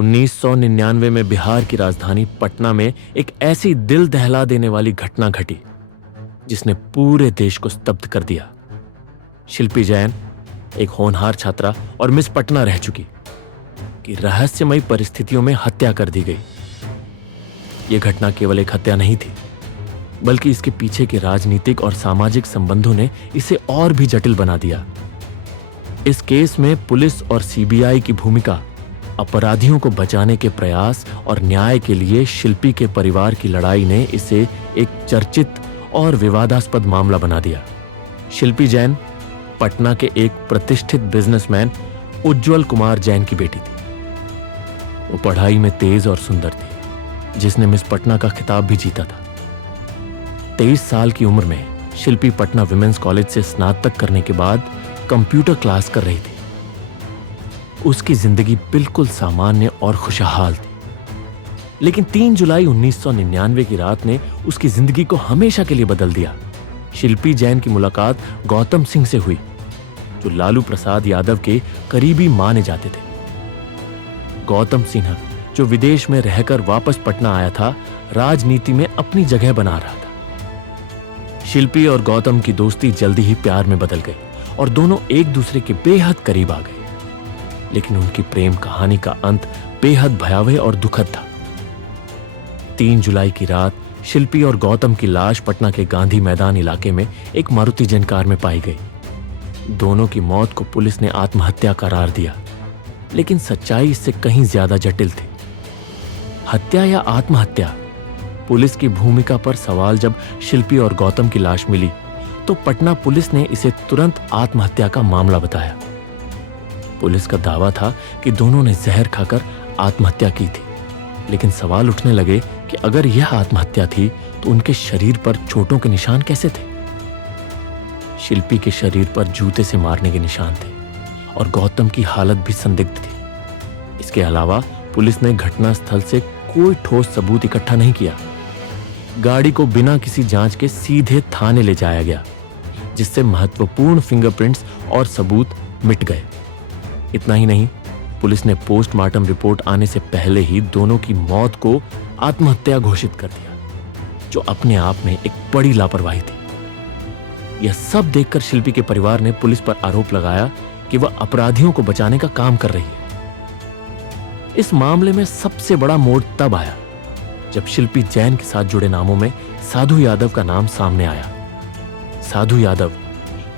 1999 में बिहार की राजधानी पटना में एक ऐसी दिल दहला देने वाली घटना घटी जिसने पूरे देश को स्तब्ध कर दिया। शिल्पी जैन, एक होनहार छात्रा और मिस पटना रह चुकी, कि रहस्यमयी परिस्थितियों में हत्या कर दी गई। यह घटना केवल एक हत्या नहीं थी, बल्कि इसके पीछे के राजनीतिक और सामाजिक संबंधों ने इसे और भी जटिल बना दिया। इस केस में पुलिस और सीबीआई की भूमिका, अपराधियों को बचाने के प्रयास और न्याय के लिए शिल्पी के परिवार की लड़ाई ने इसे एक चर्चित और विवादास्पद मामला बना दिया। शिल्पी जैन पटना के एक प्रतिष्ठित बिजनेसमैन उज्जवल कुमार जैन की बेटी थी। वो पढ़ाई में तेज और सुंदर थी, जिसने मिस पटना का खिताब भी जीता था। 23 साल की उम्र में शिल्पी पटना विमेंस कॉलेज से स्नातक करने के बाद कंप्यूटर क्लास कर रही थी। उसकी जिंदगी बिल्कुल सामान्य और खुशहाल थी, लेकिन 3 जुलाई 1999 की रात ने उसकी जिंदगी को हमेशा के लिए बदल दिया। शिल्पी जैन की मुलाकात गौतम सिंह से हुई, जो लालू प्रसाद यादव के करीबी माने जाते थे। गौतम सिन्हा, जो विदेश में रहकर वापस पटना आया था, राजनीति में अपनी जगह बना रहा था। शिल्पी और गौतम की दोस्ती जल्दी ही प्यार में बदल गई और दोनों एक दूसरे के बेहद करीब आ गए। लेकिन उनकी प्रेम कहानी का अंत बेहद भयावह और दुखद था। 3 जुलाई की रात शिल्पी और गौतम की लाश पटना के गांधी मैदान इलाके में एक मारुति जैन कार में पाई गई। दोनों की मौत को पुलिस ने आत्महत्या करार दिया, लेकिन सच्चाई इससे कहीं ज्यादा जटिल थी। हत्या या आत्महत्या? पुलिस की भूमिका पर सवाल जब शिल्पी और गौतम की लाश मिली, तो पटना पुलिस ने इसे तुरंत आत्महत्या का मामला बताया। पुलिस का दावा था कि दोनों ने जहर खाकर आत्महत्या की थी, लेकिन सवाल उठने लगे कि अगर यह आत्महत्या थी तो उनके शरीर पर चोटों के निशान कैसे थे? शिल्पी के शरीर पर जूते से मारने के निशान थे और गौतम की हालत भी संदिग्ध थी। इसके अलावा पुलिस ने घटनास्थल से कोई ठोस सबूत इकट्ठा नहीं किया। गाड़ी को बिना किसी जांच के सीधे थाने ले जाया गया, जिससे महत्वपूर्ण फिंगरप्रिंट्स और सबूत मिट गए। इतना ही नहीं, पुलिस ने पोस्टमार्टम रिपोर्ट आने से पहले ही दोनों की मौत को आत्महत्या घोषित कर दिया, जो अपने आप में एक बड़ी लापरवाही थी। यह सब देखकर शिल्पी के परिवार ने पुलिस पर आरोप लगाया कि वह अपराधियों को बचाने का काम कर रही है। इस मामले में सबसे बड़ा मोड़ तब आया जब शिल्पी जैन के साथ जुड़े नामों में साधु यादव का नाम सामने आया। साधु यादव,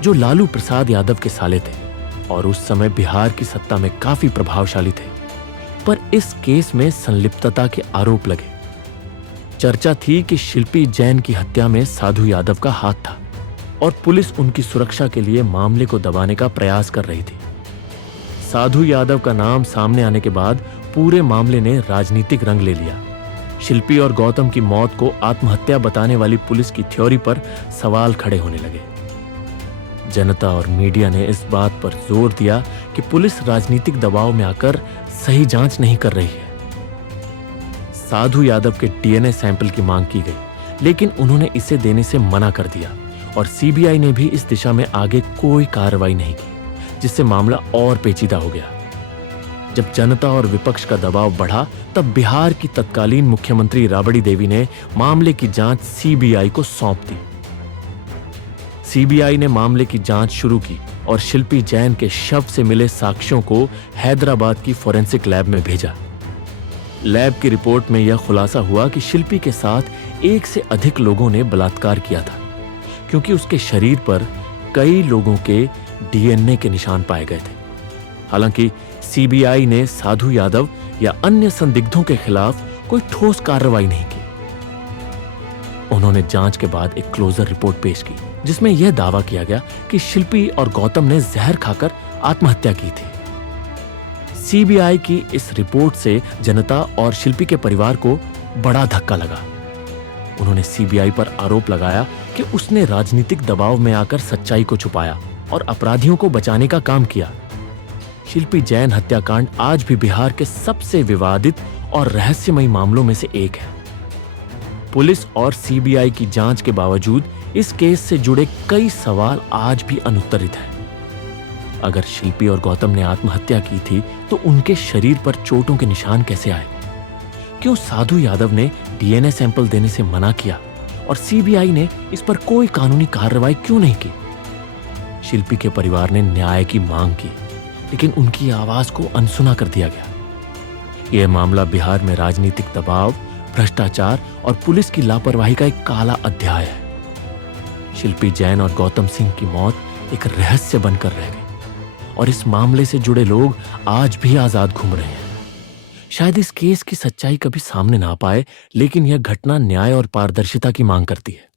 जो लालू प्रसाद यादव के साले थे और उस समय बिहार की सत्ता में काफी प्रभावशाली थे, पर इस केस में संलिप्तता के आरोप लगे। चर्चा थी कि शिल्पी जैन की हत्या में साधु यादव का हाथ था और पुलिस उनकी सुरक्षा के लिए मामले को दबाने का प्रयास कर रही थी। साधु यादव का नाम सामने आने के बाद पूरे मामले ने राजनीतिक रंग ले लिया। शिल्पी और गौतम की मौत को आत्महत्या बताने वाली पुलिस की थ्योरी पर सवाल खड़े होने लगे। जनता और मीडिया ने इस बात पर जोर दिया कि पुलिस राजनीतिक दबाव में आकर सही जांच नहीं कर रही है। साधु यादव के डीएनए सैंपल की मांग की गई, लेकिन उन्होंने इसे देने से मना कर दिया और सीबीआई ने भी इस दिशा में आगे कोई कार्रवाई नहीं की, जिससे मामला और पेचीदा हो गया। जब जनता और विपक्ष का दबाव बढ़ा, तब बिहार की तत्कालीन मुख्यमंत्री राबड़ी देवी ने मामले की जांच सीबीआई को सौंप दी। सीबीआई ने मामले की जांच शुरू की और शिल्पी जैन के शव से मिले साक्ष्यों को हैदराबाद की फोरेंसिक लैब में भेजा। लैब की रिपोर्ट में यह खुलासा हुआ कि शिल्पी के साथ 1 से अधिक लोगों ने बलात्कार किया था, क्योंकि उसके शरीर पर कई लोगों के डीएनए के निशान पाए गए थे। हालांकि सीबीआई ने साधु यादव या अन्य संदिग्धों के खिलाफ कोई ठोस कार्रवाई नहीं की। उन्होंने जांच के बाद एक क्लोजर रिपोर्ट पेश की, जिसमें यह दावा किया गया कि शिल्पी और गौतम ने जहर खाकर आत्महत्या की थी। सीबीआई की इस रिपोर्ट से जनता और शिल्पी के परिवार को बड़ा धक्का लगा। उन्होंने सीबीआई पर आरोप लगाया कि उसने राजनीतिक दबाव में आकर सच्चाई को छुपाया और अपराधियों को बचाने का काम किया। शिल्पी जैन हत्याकांड आज भी बिहार के सबसे विवादित और रहस्यमयी मामलों में से एक है। पुलिस और सीबीआई की जांच के बावजूद इस केस से जुड़े कई सवाल आज भी अनुत्तरित हैं। अगर शिल्पी और गौतम ने आत्महत्या की थी तो उनके शरीर पर चोटों के निशान कैसे आए? क्यों साधु यादव ने डीएनए सैंपल देने से मना किया और सीबीआई ने इस पर कोई कानूनी कार्रवाई क्यों नहीं की? शिल्पी के परिवार ने न्याय की मांग की, लेकिन उनकी आवाज को अनसुना कर दिया गया। यह मामला बिहार में राजनीतिक दबाव, भ्रष्टाचार और पुलिस की लापरवाही का एक काला अध्याय है। शिल्पी जैन और गौतम सिंह की मौत एक रहस्य बनकर रह गई और इस मामले से जुड़े लोग आज भी आजाद घूम रहे हैं। शायद इस केस की सच्चाई कभी सामने ना पाए, लेकिन यह घटना न्याय और पारदर्शिता की मांग करती है।